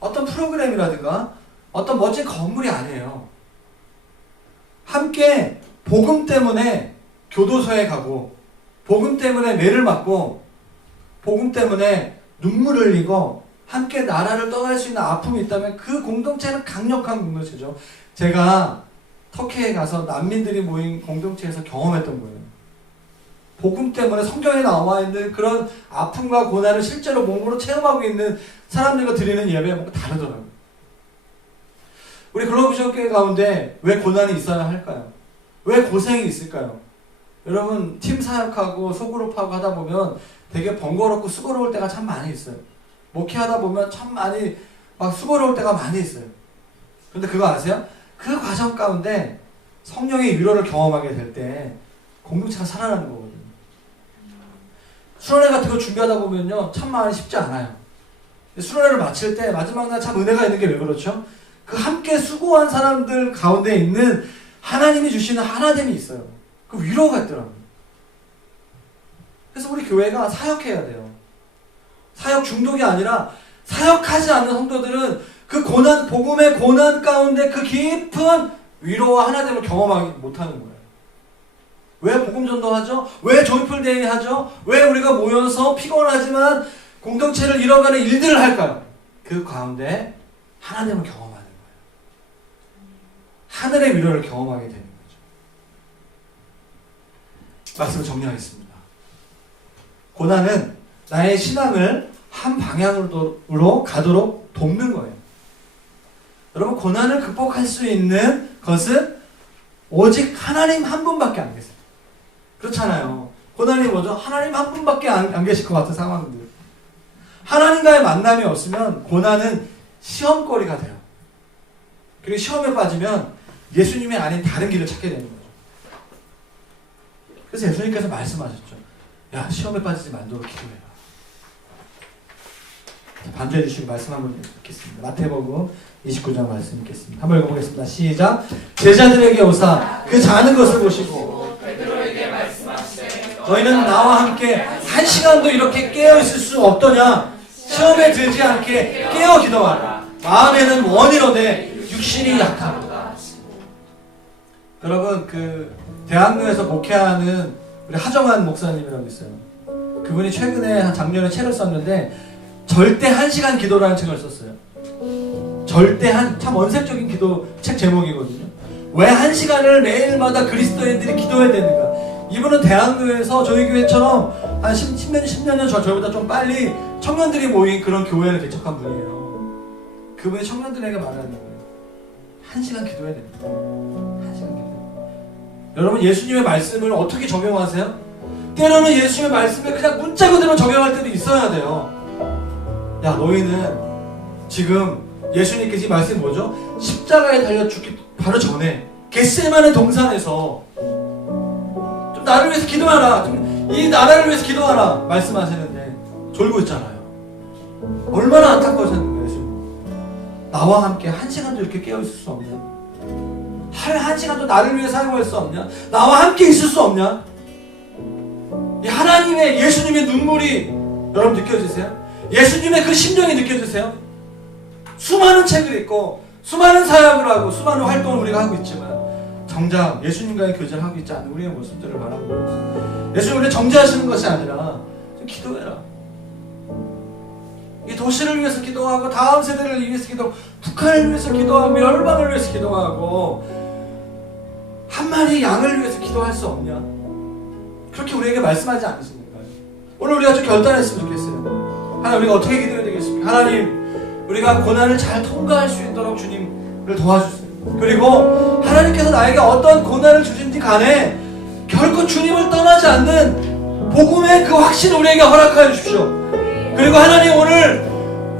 어떤 프로그램이라든가 어떤 멋진 건물이 아니에요. 함께 복음 때문에 교도소에 가고 복음 때문에 매를 맞고 복음 때문에 눈물 흘리고 함께 나라를 떠날 수 있는 아픔이 있다면 그 공동체는 강력한 공동체죠. 제가 터키에 가서 난민들이 모인 공동체에서 경험했던 거예요. 복음 때문에 성경에 나와 있는 그런 아픔과 고난을 실제로 몸으로 체험하고 있는 사람들과 드리는 예배가 뭔가 다르더라고요. 우리 글로비전 교회 가운데 왜 고난이 있어야 할까요? 왜 고생이 있을까요? 여러분 팀 사역하고 소그룹하고 하다 보면 되게 번거롭고 수고로울 때가 참 많이 있어요. 목회하다 보면 참 많이 막 수고로울 때가 많이 있어요. 그런데 그거 아세요? 그 과정 가운데 성령의 위로를 경험하게 될 때 공동체가 살아나는 거거든요. 수련회 같은 거 준비하다 보면요 참 많이 쉽지 않아요. 수련회를 마칠 때 마지막 날 참 은혜가 있는 게 왜 그렇죠? 그 함께 수고한 사람들 가운데 있는 하나님이 주시는 하나됨이 있어요. 그 위로가 있더라고요. 그래서 우리 교회가 사역해야 돼요. 사역 중독이 아니라 사역하지 않는 성도들은 그 고난, 복음의 고난 가운데 그 깊은 위로와 하나됨을 경험하지 못하는 거예요. 왜 복음 전도하죠? 왜 조이풀데이 하죠? 왜 우리가 모여서 피곤하지만 공동체를 이뤄가는 일들을 할까요? 그 가운데 하나님을 경험하는 거예요. 하늘의 위로를 경험하게 되는 거죠. 말씀을 정리하겠습니다. 고난은 나의 신앙을 한 방향으로 가도록 돕는 거예요. 여러분 고난을 극복할 수 있는 것은 오직 하나님 한 분밖에 안 계세요. 그렇잖아요. 고난이 뭐죠? 하나님 한 분밖에 안 계실 것 같은 상황들. 하나님과의 만남이 없으면 고난은 시험거리가 돼요. 그리고 시험에 빠지면 예수님이 아닌 다른 길을 찾게 되는 거죠. 그래서 예수님께서 말씀하셨죠. 야, 시험에 빠지지 말도록 기도해라. 반주해 주시고 말씀 한번 읽겠습니다. 마태복음 29장 말씀 읽겠습니다. 한번 읽어보겠습니다. 시작. 제자들에게 오사 그 자는 것을 보시고 베드로에게 말씀하시되 너희는 나와 함께 한 시간도 이렇게 깨어 있을 수 없더냐. 시험에 들지 않게 깨어 기도하라. 마음에는 원이로되 육신이 약하도다. 여러분 그 대학로에서 목회하는 우리 하정환 목사님이라고 있어요. 그분이 최근에 작년에 책을 썼는데 절대 1시간 기도라는 책을 썼어요. 참 원색적인 기도 책 제목이거든요. 왜 1시간을 매일마다 그리스도인들이 기도해야 되는가? 이분은 대학로에서 저희 교회처럼 한 10년 전 저희보다 좀 빨리 청년들이 모인 그런 교회를 개척한 분이에요. 그분이 청년들에게 말하는 거예요. 1시간 기도해야 됩니다. 1시간 기도. 여러분, 예수님의 말씀을 어떻게 적용하세요? 때로는 예수님의 말씀을 그냥 문자 그대로 적용할 때도 있어야 돼요. 야, 너희는 지금 예수님께서 이 말씀이 뭐죠? 십자가에 달려 죽기 바로 전에 겟세마네 동산에서 좀 나를 위해서 기도하라, 좀 이 나라를 위해서 기도하라 말씀하시는데 졸고 있잖아요. 얼마나 안타까우셨는가요? 예수님, 나와 함께 1시간도 이렇게 깨어있을 수 없냐? 1시간도 나를 위해 사용할 수 없냐? 나와 함께 있을 수 없냐? 이 하나님의, 예수님의 눈물이 여러분 느껴지세요? 예수님의 그 심정이 느껴지세요? 수많은 책을 읽고 수많은 사역을 하고 수많은 활동을 우리가 하고 있지만 정작 예수님과의 교제를 하고 있지 않은 우리의 모습들을 바라보고 있어요. 예수님, 우리 정죄하시는 것이 아니라 좀 기도해라. 이 도시를 위해서 기도하고 다음 세대를 위해서 기도하고 북한을 위해서 기도하고 멸망을 위해서 기도하고 한 마리 양을 위해서 기도할 수 없냐? 그렇게 우리에게 말씀하지 않으십니까? 오늘 우리가 좀 결단했으면 좋겠어요. 하나님, 우리가 어떻게 기도해야 되겠습니까? 하나님, 우리가 고난을 잘 통과할 수 있도록 주님을 도와주세요. 그리고 하나님께서 나에게 어떤 고난을 주신지 간에 결코 주님을 떠나지 않는 복음의 그 확신을 우리에게 허락하여 주십시오. 그리고 하나님, 오늘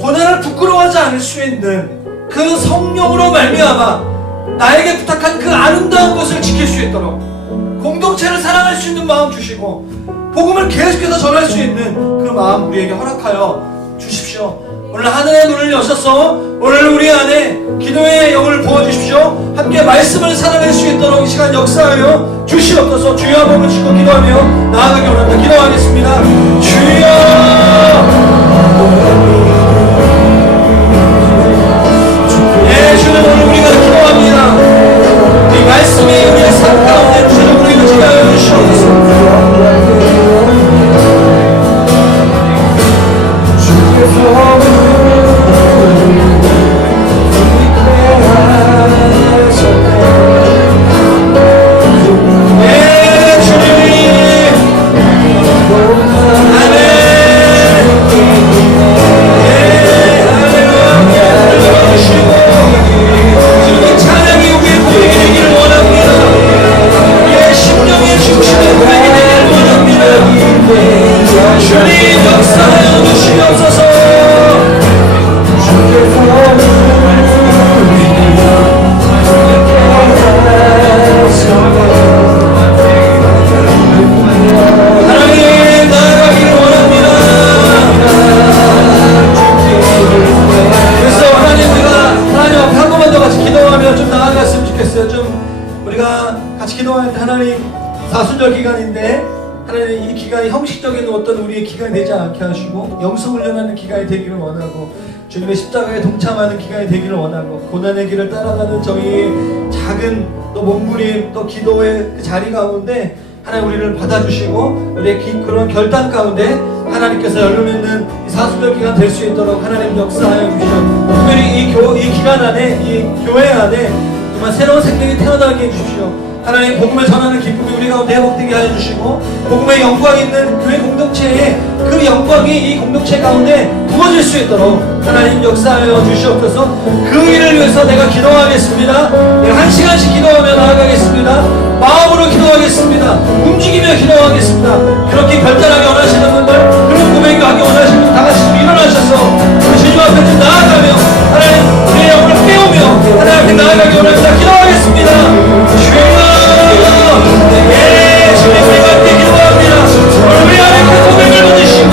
고난을 부끄러워하지 않을 수 있는 그 성령으로 말미암아 나에게 부탁한 그 아름다운 것을 지킬 수 있도록 공동체를 사랑할 수 있는 마음 주시고 복음을 계속해서 전할 수 있는 그 마음 우리에게 허락하여 주십시오. 오늘 하늘의 문을 여셔서 오늘 우리 안에 기도의 영을 부어주십시오. 함께 말씀을 살아낼 수 있도록 이 시간 역사하여 주시옵소서. 주여, 한번 짚고 기도하며 나아가기 원합니다. 기도하겠습니다. 주여, 예, 주님, 오늘 우리가 기도합니다. 이 말씀이 우리의 삶 가운데 주님 우리를 지나여 주시옵소서. 영성훈련하는 기간이 되기를 원하고 주님의 십자가에 동참하는 기간이 되기를 원하고 고난의 길을 따라가는 저희 작은 또 몸부림 또 기도의 그 자리 가운데 하나님 우리를 받아주시고 우리의 그런 결단 가운데 하나님께서 열매맺는 이 사순절 기간 될 수 있도록 하나님 역사하여 주시오. 특별히 이 기간 안에 이 교회 안에 정말 새로운 생명이 태어나게 해주십시오. 하나님, 복음을 전하는 기쁨이 우리 가운데 회복되게 하여 주시고 복음의 영광이 있는 교회 공동체에 그 영광이 이 공동체 가운데 부어질 수 있도록 하나님 역사하여 주시옵소서. 그 일을 위해서 내가 기도하겠습니다. 내가 1시간씩 기도하며 나아가겠습니다. 마음으로 기도하겠습니다. 움직이며 기도하겠습니다. 그렇게 결단하게 원하시는 분들, 그런 고백하게 원하시는 분들 다같이 좀 일어나셔서 주님 앞에 좀 나아가며 하나님 우리의 영을 깨우며 하나님 앞에 나아가기 원합니다. 기도하겠습니다. 주여, 예, 주님 우리가 함께 기도합니다. 우리 안에 그 고백을 받으시고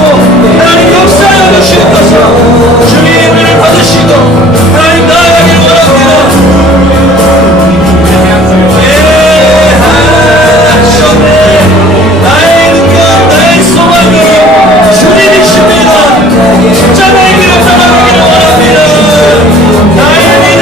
하나님 역사하여 주시옵소서. 주님 우리를 받으시고 하나님 나아가길 원합니다. 예, 하나님 나의 능력, 나의 소망이 주님이십니다. 십자가의 길을 따라가기를 원합니다. 나의 믿음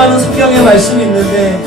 수많은 성경의 말씀이 있는데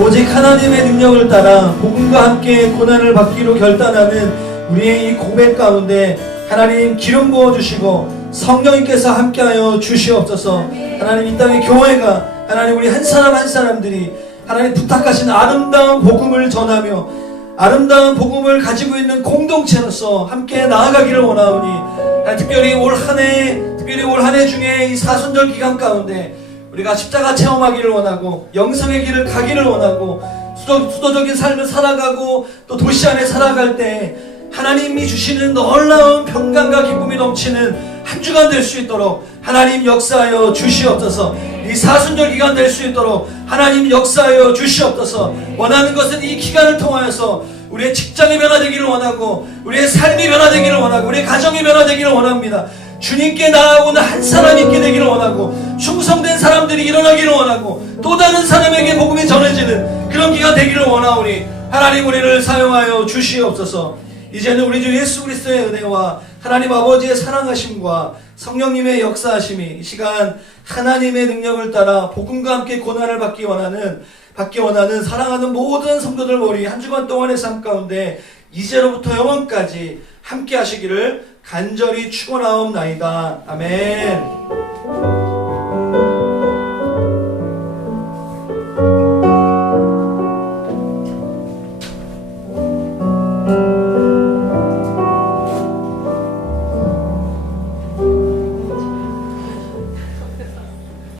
오직 하나님의 능력을 따라 복음과 함께 고난을 받기로 결단하는 우리의 이 고백 가운데 하나님 기름 부어주시고 성령님께서 함께하여 주시옵소서. 하나님 이 땅의 교회가 하나님 우리 한 사람 한 사람들이 하나님 부탁하신 아름다운 복음을 전하며 아름다운 복음을 가지고 있는 공동체로서 함께 나아가기를 원하오니 특별히 올 한 해 중에 이 사순절 기간 가운데 우리가 십자가 체험하기를 원하고 영성의 길을 가기를 원하고 수도적인 삶을 살아가고 또 도시 안에 살아갈 때 하나님이 주시는 놀라운 평강과 기쁨이 넘치는 한 주간 될 수 있도록 하나님 역사하여 주시옵소서. 이 사순절 기간 될 수 있도록 하나님 역사하여 주시옵소서. 원하는 것은 이 기간을 통하여서 우리의 직장이 변화되기를 원하고 우리의 삶이 변화되기를 원하고 우리의 가정이 변화되기를 원합니다. 주님께 나아오는 한 사람이 있게 되기를 원하고 충성된 사람들이 일어나기를 원하고 또 다른 사람에게 복음이 전해지는 그런 기가 되기를 원하오니 하나님 우리를 사용하여 주시옵소서. 이제는 우리 주 예수 그리스도의 은혜와 하나님 아버지의 사랑하심과 성령님의 역사하심이 이 시간 하나님의 능력을 따라 복음과 함께 고난을 받기 원하는 사랑하는 모든 성도들 머리 한 주간 동안의 삶 가운데 이제로부터 영원까지 함께 하시기를 간절히 축원하옵나이다. 아멘.